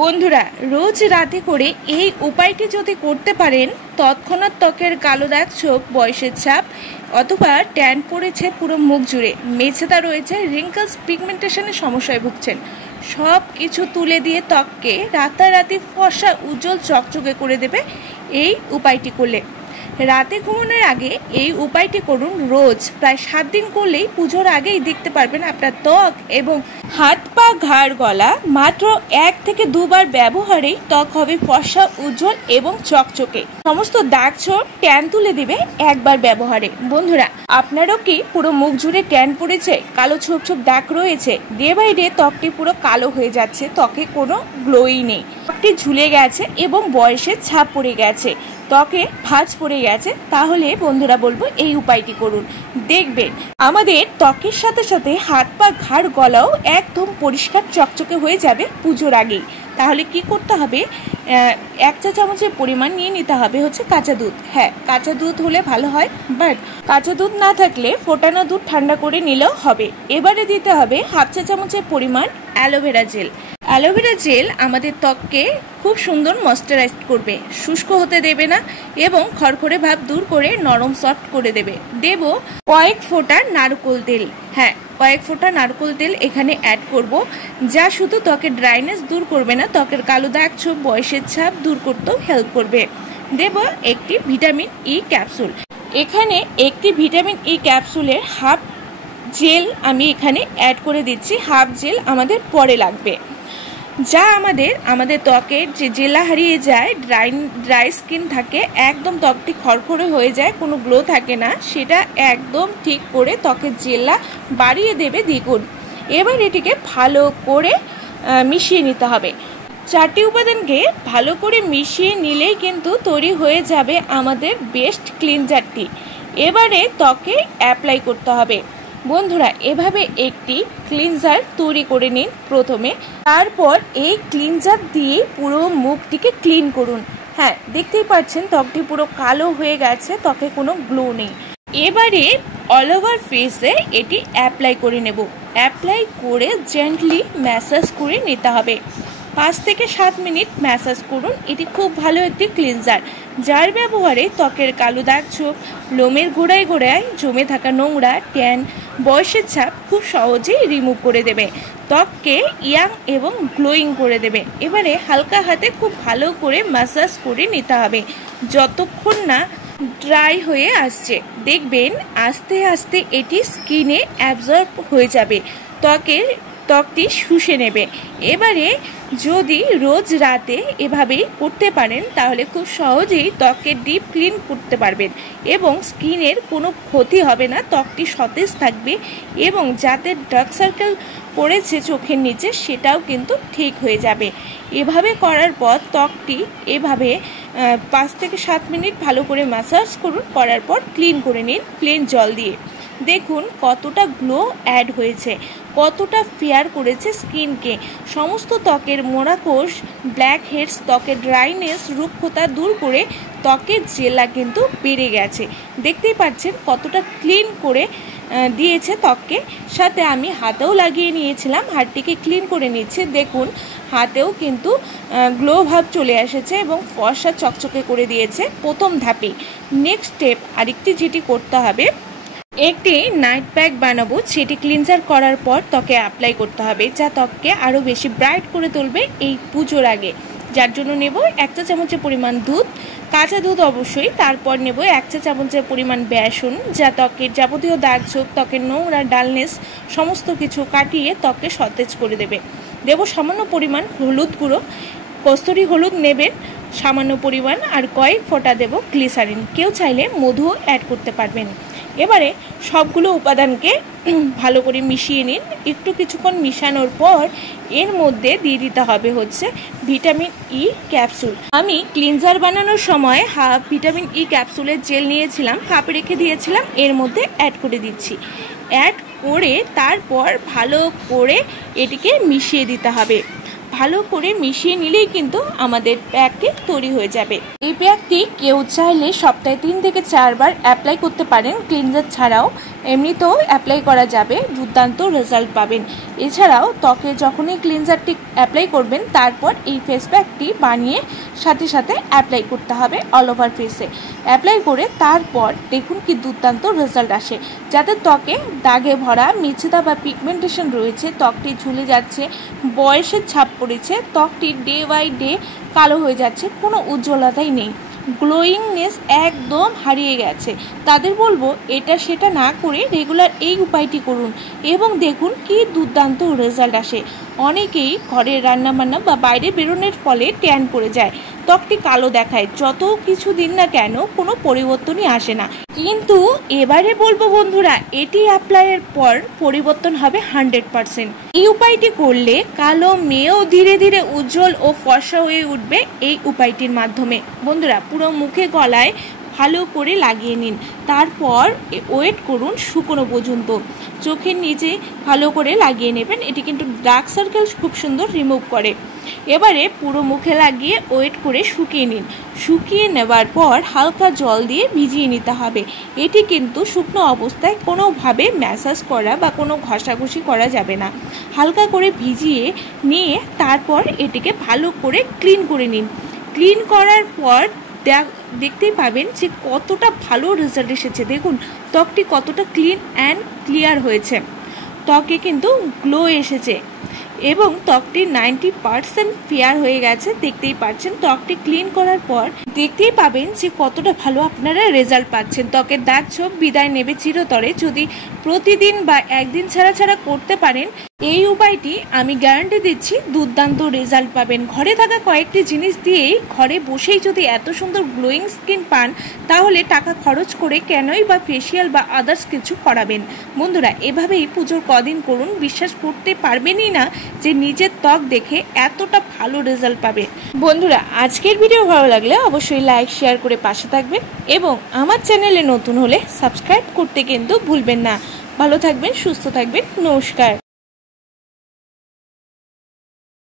বন্ধুরা, রোজ রাতে করে এই উপায়টি যদি করতে পারেন, তৎক্ষণাৎ ত্বকের কালো দাগ, ছোপ, বয়সের ছাপ অথবা ট্যান পড়েছে পুরো মুখ জুড়ে, মেছেদা রয়েছে, রিঙ্কলস, পিগমেন্টেশনের সমস্যায় ভুগছেন, সব কিছু তুলে দিয়ে ত্বককে রাতারাতি ফর্সা, উজ্জ্বল, চকচকে করে দেবে এই উপায়টি করলে। রাতে ঘুমানোর আগে এই উপায়টি করুন রোজ। প্রায় 7 দিন করলেই পুজোর আগেই দেখতে পারবেন আপনার ত্বক এবং হাত, পা, ঘাড়, গলা মাত্র 1 থেকে 2 বার ব্যবহারেই ত্বক হবে ফর্সা, উজ্জ্বল এবং চকচকে। সমস্ত দাগ, ছোপ, ট্যান তুলে দিবে একবার ব্যবহারে। বন্ধুরা, আপনারও কি পুরো মুখ জুড়ে ট্যান পড়েছে, কালো ছোপ ছোপ দাগ রয়েছে, ডে বাই ডে ত্বকটি পুরো কালো হয়ে যাচ্ছে, ত্বকে কোনো গ্লোই নেই, ত্বকটি ঝুলে গেছে এবং বয়সের ছাপ পড়ে গেছে, ত্বকে ভাঁজ পড়ে গেছে, তাহলে বন্ধুরা বলবো এই উপায়টি করুন। দেখবেন আমাদের ত্বকের সাথে সাথে হাত, পা, ঘাড়, গলাও একদম পরিষ্কার চকচকে হয়ে যাবে পুজোর আগেই। তাহলে কি করতে হবে, 1 চা চামচের পরিমাণ নিয়ে নিতে হবে হচ্ছে কাঁচা দুধ। হ্যাঁ, কাঁচা দুধ হলে ভালো হয়, বাট কাঁচা দুধ না থাকলে ফোটানো দুধ ঠান্ডা করে নিলেও হবে। এবারে দিতে হবে 1/2 চা চামচের পরিমাণ অ্যালোভেরা জেল। অ্যালোভেরা জেল আমাদের ত্বককে খুব সুন্দর ময়েশ্চারাইজ করবে, শুষ্ক হতে দেবে না এবং খড়খড়ে ভাব দূর করে নরম সফট করে দেবে। দেব কয়েক ফোঁটা নারকেল তেল। হ্যাঁ, কয়েক ফোঁটা নারকেল তেল এখানে অ্যাড করব, যা শুধু ত্বকের ড্রাইনেস দূর করবে না, ত্বকের কালো দাগ, ছোপ, বয়সের ছাপ দূর করতেও হেল্প করবে। দেব একটি ভিটামিন ই ক্যাপসুল। এখানে একটি ভিটামিন ই ক্যাপসুলের হাফ জেল আমি এখানে অ্যাড করে দিচ্ছি, হাফ জেল আমাদের পরে লাগবে, যা আমাদের ত্বকের যে জেলা হারিয়ে যায়, ড্রাই স্কিন থাকে, একদম ত্বকটি খড়খড়ে হয়ে যায়, কোনো গ্লো থাকে না, সেটা একদম ঠিক করে ত্বকের জেলা বাড়িয়ে দেবে দ্বিগুণ। এবার এটিকে ভালো করে মিশিয়ে নিতে হবে। 4টি উপাদানকে ভালো করে মিশিয়ে নিলেই কিন্তু তৈরি হয়ে যাবে আমাদের বেস্ট ক্লিনজারটি। এবারে ত্বকে অ্যাপ্লাই করতে হবে। বন্ধুরা, এভাবে একটি ক্লিনজার তৈরি করে নিন প্রথমে, তারপর এই ক্লিনজার দিয়ে পুরো মুখটিকে ক্লিন করুন। হ্যাঁ, দেখতেই পাচ্ছেন ত্বকটি পুরো কালো হয়ে গেছে, ত্বকে কোনো গ্লো নেই। এবারে অল ওভার ফেসে এটি অ্যাপ্লাই করে নেব। অ্যাপ্লাই করে জেন্টলি ম্যাসাজ করে নিতে হবে। 5 থেকে 7 মিনিট ম্যাসাজ করুন। এটি খুব ভালো একটি ক্লিনজার, যার ব্যবহারে ত্বকের কালো দাগ, ছোপ, লোমের গোড়ায় গোড়ায় জমে থাকা নোংরা, ট্যান, বয়সের ছাপ খুব সহজেই রিমুভ করে দেবে, ত্বককে ইয়াং এবং গ্লোয়িং করে দেবে। এবারে হালকা হাতে খুব ভালো করে ম্যাসাজ করে নিতে হবে যতক্ষণ না ড্রাই হয়ে আসছে। দেখবেন আস্তে আস্তে এটি স্কিনে অ্যাবজর্ব হয়ে যাবে, ত্বকটি শুষে নেবে। এবারে যদি রোজ রাতে এভাবেই করতে পারেন, তাহলে খুব সহজেই ত্বককে ডিপ ক্লিন করতে পারবেন এবং স্কিনের কোনো ক্ষতি হবে না, ত্বকটি সতেজ থাকবে এবং যাদের ডার্ক সার্কেল পড়েছে চোখের নিচে, সেটাও কিন্তু ঠিক হয়ে যাবে। এভাবে করার পর ত্বকটি এভাবে 5 থেকে 7 মিনিট ভালো করে ম্যাসাজ করুন, করার পর ক্লিন করে নিন প্লেন জল দিয়ে। দেখুন কতটা গ্লো অ্যাড হয়েছে, কতটা ফেয়ার করেছে স্কিনকে। সমস্ত ত্বকের মোড়া কোষ, ব্ল্যাক হেডস, ত্বকের ড্রাইনেস, রুক্ষতা দূর করে ত্বকের জেলা কিন্তু বেড়ে গেছে। দেখতেই পাচ্ছেন কতটা ক্লিন করে দিয়েছে ত্বককে। সাথে আমি হাতেও লাগিয়ে নিয়েছিলাম, হাতটিকে ক্লিন করে নিচ্ছে। দেখুন হাতেও কিন্তু গ্লো ভাব চলে এসেছে এবং ফর্সা চকচকে করে দিয়েছে প্রথম ধাপেই। নেক্সট স্টেপ আরেকটি যেটি করতে হবে, একটি নাইট প্যাক বানাবো, সেটি ক্লিনজার করার পর ত্বকে অ্যাপ্লাই করতে হবে, যা ত্বককে আরও বেশি ব্রাইট করে তুলবে এই পুজোর আগে। যার জন্য নেব 1 চা চামচের পরিমাণ দুধ, কাঁচা দুধ অবশ্যই। তারপর নেব 1 চা চামচের পরিমাণ বেসন, যা ত্বকের যাবতীয় দাগ, ছোপ, ত্বকের নোংরা, ডালনেস সমস্ত কিছু কাটিয়ে ত্বককে সতেজ করে দেবে। দেব সামান্য পরিমাণ হলুদ গুঁড়ো, কস্তুরি হলুদ নেবেন সামান্য পরিমাণ, আর কয়েক ফোঁটা দেব গ্লিসারিন। কেউ চাইলে মধু অ্যাড করতে পারবেন। এবারে সবগুলো উপাদানকে ভালো করে মিশিয়ে নিন। একটু কিছুক্ষণ মিশানোর পর এর মধ্যে দিয়ে দিতে হবে হচ্ছে ভিটামিন ই ক্যাপসুল। আমি ক্লিনজার বানানোর সময় হাফ ভিটামিন ই ক্যাপসুলের জেল নিয়েছিলাম, হাফ রেখে দিয়েছিলাম, এর মধ্যে অ্যাড করে দিচ্ছি। অ্যাড করে তারপর ভালো করে এটিকে মিশিয়ে দিতে হবে। ভালো করে মিশিয়ে নিলেই কিন্তু আমাদের প্যাকটি তৈরি হয়ে যাবে। এই প্যাকটি কেউ চাইলে সপ্তাহে 3 থেকে 4 বার অ্যাপ্লাই করতে পারেন, ক্লিনজার ছাড়াও এমনিতেও অ্যাপ্লাই করা যাবে, দুর্দান্ত রেজাল্ট পাবেন। এছাড়াও ত্বকে যখনই ক্লিনজারটি অ্যাপ্লাই করবেন তারপর এই ফেস প্যাকটি বানিয়ে সাথে সাথে অ্যাপ্লাই করতে হবে অল ওভার ফেসে। অ্যাপ্লাই করে তারপর দেখুন কি দুর্দান্ত রেজাল্ট আসে। যাদের ত্বকে দাগে ভরা মেছেদা বা পিগমেন্টেশন রয়েছে, ত্বকটি ঝুলে যাচ্ছে, বয়সের ছাপ পড়েছে, ত্বকটি ডে বাই ডে কালো হয়ে যাচ্ছে, কোনো উজ্জ্বলতাই নেই, গ্লোয়িংনেস একদম হারিয়ে গেছে, তাদের বলবো এটা সেটা না করে রেগুলার এই উপায়টি করুন এবং দেখুন কি দুর্দান্ত রেজাল্ট আসে। অনেকেই ঘরের রান্নাবান্না বা বাইরে বেরোনোর ফলে ট্যান পড়ে যায়, ত্বকটি কালো দেখায়, যত কিছু দিন না কেন কোনো পরিবর্তনই আসে না। কিন্তু এবারে বলবো বন্ধুরা, এটি অ্যাপ্লাইয়ের পর পরিবর্তন হবে 100%। এই উপায়টি করলে কালো মেয়েও ধীরে ধীরে উজ্জ্বল ও ফর্সা হয়ে উঠবে এই উপায়টির মাধ্যমে। বন্ধুরা পুরো মুখে গলায় ভালো করে লাগিয়ে নিন, তারপর ওয়েট করুন শুকনো পর্যন্ত। চোখের নিচে ভালো করে লাগিয়ে নেবেন, এটি কিন্তু ডার্ক সার্কেল খুব সুন্দর রিমুভ করে। এবারে পুরো মুখে লাগিয়ে ওয়েট করে শুকিয়ে নিন। শুকিয়ে নেওয়ার পর হালকা জল দিয়ে ভিজিয়ে নিতে হবে। এটি কিন্তু শুকনো অবস্থায় কোনোভাবে ম্যাসাজ করা বা কোনো ঘষাঘষি করা যাবে না। হালকা করে ভিজিয়ে নিয়ে তারপর এটিকে ভালো করে ক্লিন করে নিন। ক্লিন করার পর দেখতেই পাবেন যে কতটা ভালো রেজাল্ট এসেছে। দেখুন ত্বকটি কতটা ক্লিন অ্যান্ড ক্লিয়ার হয়েছে, ত্বকে কিন্তু গ্লো এসেছে এবং ত্বকটি 90% ফেয়ার হয়ে গেছে। দেখতেই পাচ্ছেন ত্বকটি ক্লিন করার পর দেখতেই পাবেন যে কতটা ভালো আপনারা রেজাল্ট পাচ্ছেন। ত্বকের দাগ ছোপ বিদায় নেবে চিরতরে যদি প্রতিদিন বা একদিন ছাড়া ছাড়া করতে পারেন। এই উপায়টি আমি গ্যারান্টি দিচ্ছি দুর্দান্ত রেজাল্ট পাবেন। ঘরে থাকা কয়েকটি জিনিস দিয়েই ঘরে বসেই যদি এত সুন্দর গ্লোয়িং স্কিন পান তাহলে টাকা খরচ করে কেনই বা ফেসিয়াল বা আদার্স কিছু করাবেন। বন্ধুরা এভাবেই পুজোর কদিন করুন, বিশ্বাস করতে পারবেনই না যে নিজের ত্বক দেখে এতটা ভালো রেজাল্ট পাবে। বন্ধুরা আজকের ভিডিও ভালো লাগলে অবশ্যই লাইক শেয়ার করে পাশে থাকবেন এবং আমার চ্যানেলে নতুন হলে সাবস্ক্রাইব করতে কিন্তু ভুলবেন না। ভালো থাকবেন, সুস্থ থাকবেন, নমস্কার।